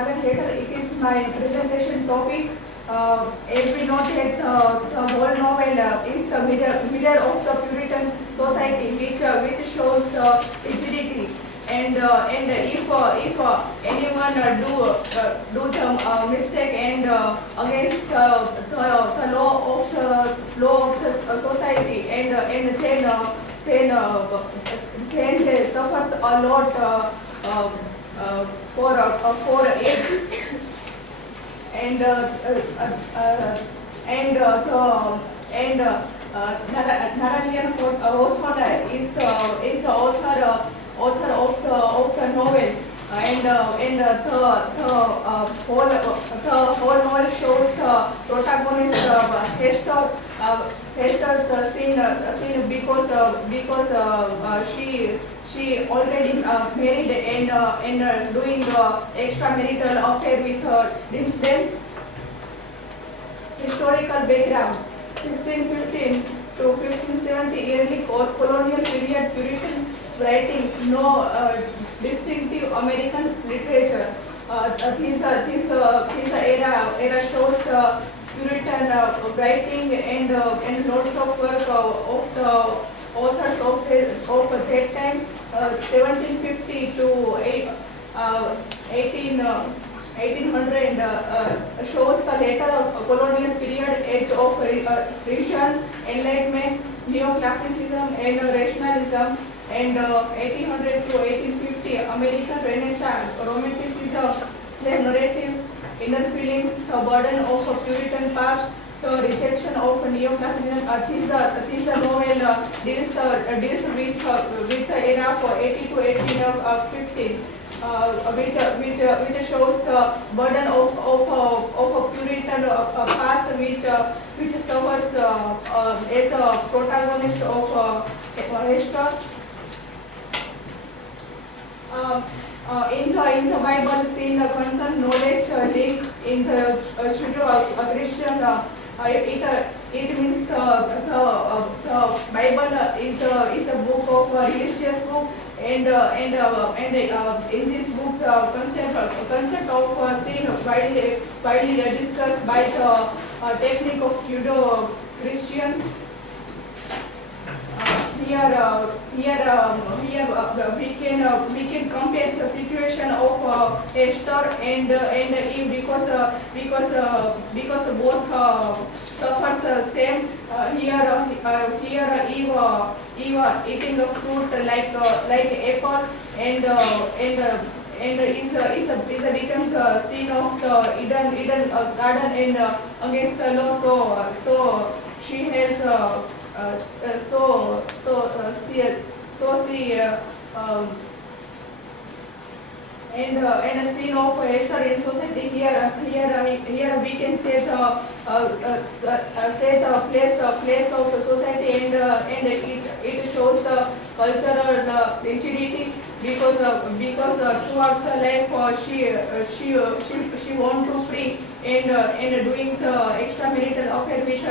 Margaret Hater. It is my presentation topic. As we know that the whole novel is the mirror of the Puritan society, which shows the rigidity. And if anyone do the mistake and against the law of the society then they suffers a lot for it. And Narayana Hawthorne is the author of the novel, and the whole novel shows the protagonist Hester's scene because she already married and doing extramarital affair with Dinsdale. Historical background: 1615 to 1570, early colonial period Puritan writing, no distinctive American literature. This era shows Puritan writing and lots of work of the authors of that time. 1750 to 1800 shows the later colonial period, age of revision, enlightenment, neoclassicism and rationalism. And 1800 to 1850, American Renaissance, Romanticism, slave narratives, inner feelings, the burden of a Puritan past, the rejection of neoclassicism. This novel deals with the era of 80 to 1850, which shows the burden of a Puritan past, which suffers as a protagonist of Hester. In the Bible, sin concern knowledge link in the Judeo-Christian. It means the Bible is a book of religious book, and in this book concept of sin widely discussed by the technique of Judeo-Christian. Here we can compare the situation of Esther and Eve because both suffers same. Here Eve eating a fruit like apple and is a become the scene of the Eden garden and against the law. So she has. And a scene of Esther in society. Here we can say the place of the society, and it shows the cultural rigidity because throughout the life she want to free and doing the extramarital affair with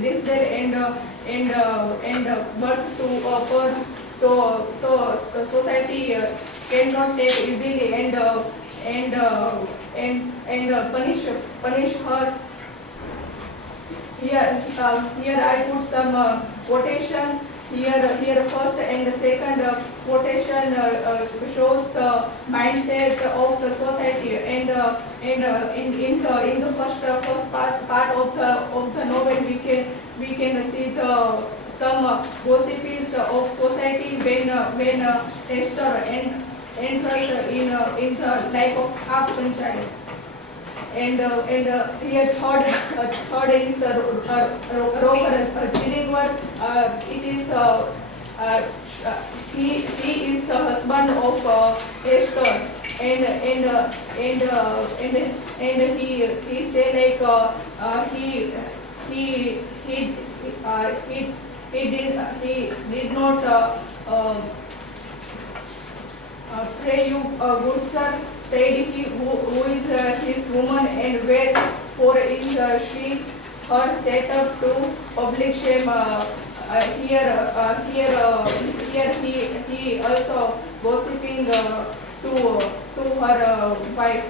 Dinsdale and birth to birth. So society cannot take easily and punish her. Here I put some quotation. Here first and second quotation shows the mindset of the society, and in the first part of the novel we can see some gossips of society when Esther enters in the life of half child. And here third is the Roper Chillingworth. It is he is the husband of Esther, and he say like he did not pray you good sir, said he who is his woman, and wherefore is she her set up to public shame. Here he also gossiping to her wife.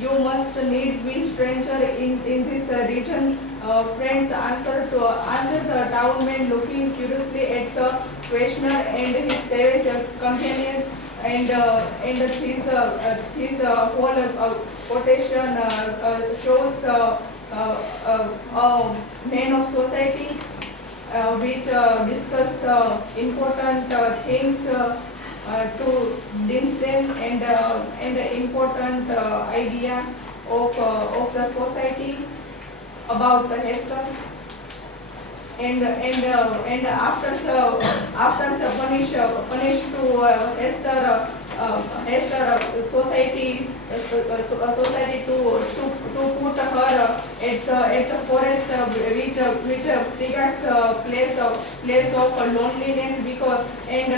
You must need be stranger in this region. Friends answered the townman, looking curiously at the questioner and his savage companion, and his whole quotation shows the men of society which discuss the important things to Dinsdale and the important idea of the society about the Hester. And after the punish to Hester society society to put her at the forest which figures place of loneliness because and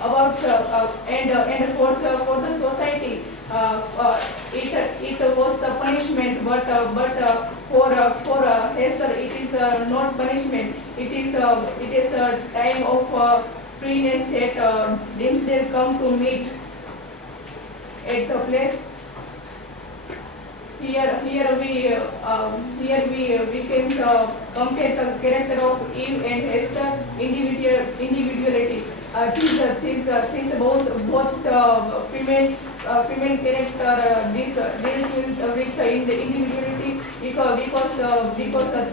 about and for the society it was the punishment but for Hester it is not punishment, it is a time of freeness that Dinsdale come to meet at the place. Here we can compare the character of Eve and Hester individuality. These both female character deals with individuality because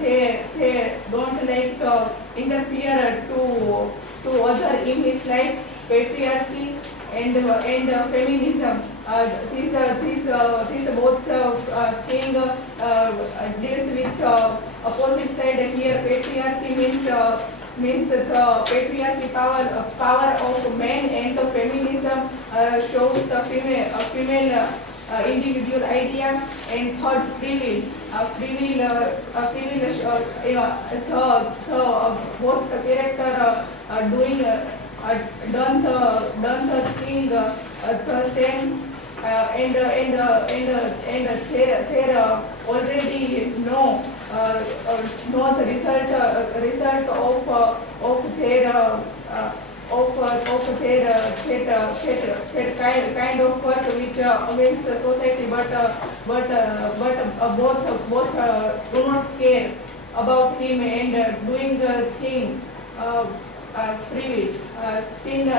they don't like interfere to other in his life. Patriarchy and feminism. These both thing deals with opposite side. Here patriarchy means the patriarchy power of men, and the feminism shows the female individual idea. And third, free will. Both the character doing done the thing the same and they already know the result of their kind of work which against the society, but both do not care about him and doing the thing freely. Sin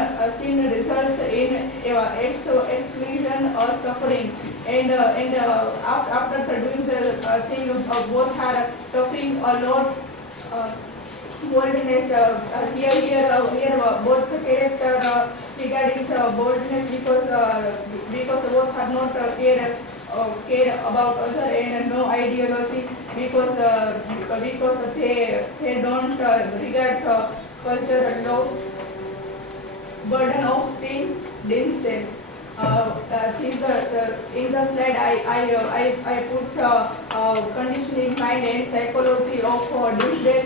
results in exclusion or suffering, and after doing the thing, both are suffering a lot. Boldness. Here, both the character regarding the boldness because both are not care about other and no ideology because they don't regard cultural laws. Burden of sin, Dinsdale. In the slide, I put conditioning mind and psychology of Dinsdale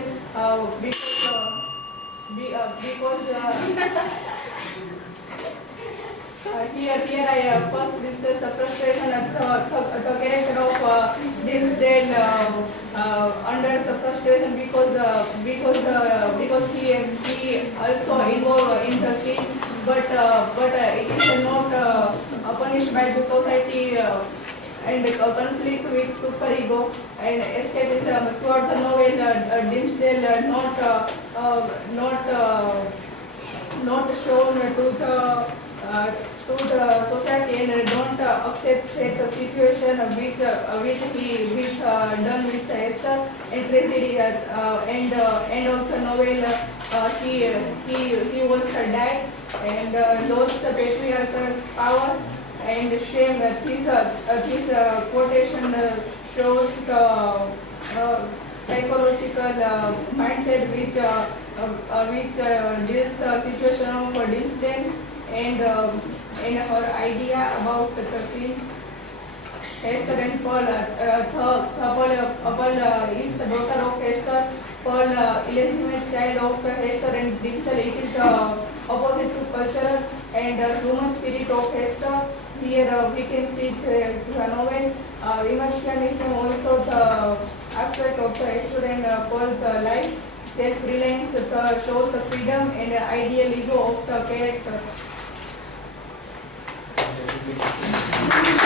here I first discuss the frustration of the character of Dinsdale under the frustration because he also involved in the sin, but it is not punished by the society and conflict with superego and escapism. Throughout the novel, Dinsdale not shown to the society and don't accept the situation which he done with Esther and tragedy end of the novel he was died and lost the patriarchal power and shame. This quotation shows the psychological mindset which deals the situation of Dinsdale and her idea about the sin. Hester and Paul. Paul is the daughter of Hester. Paul, illegitimate child of Hester and Dinsdale. It is opposite to cultural and human spirit of Hester. Here we can see the novel. Emotionalism also the aspect of the Hester and Paul's life. Self-reliance shows the freedom and ideal ego of the characters. you.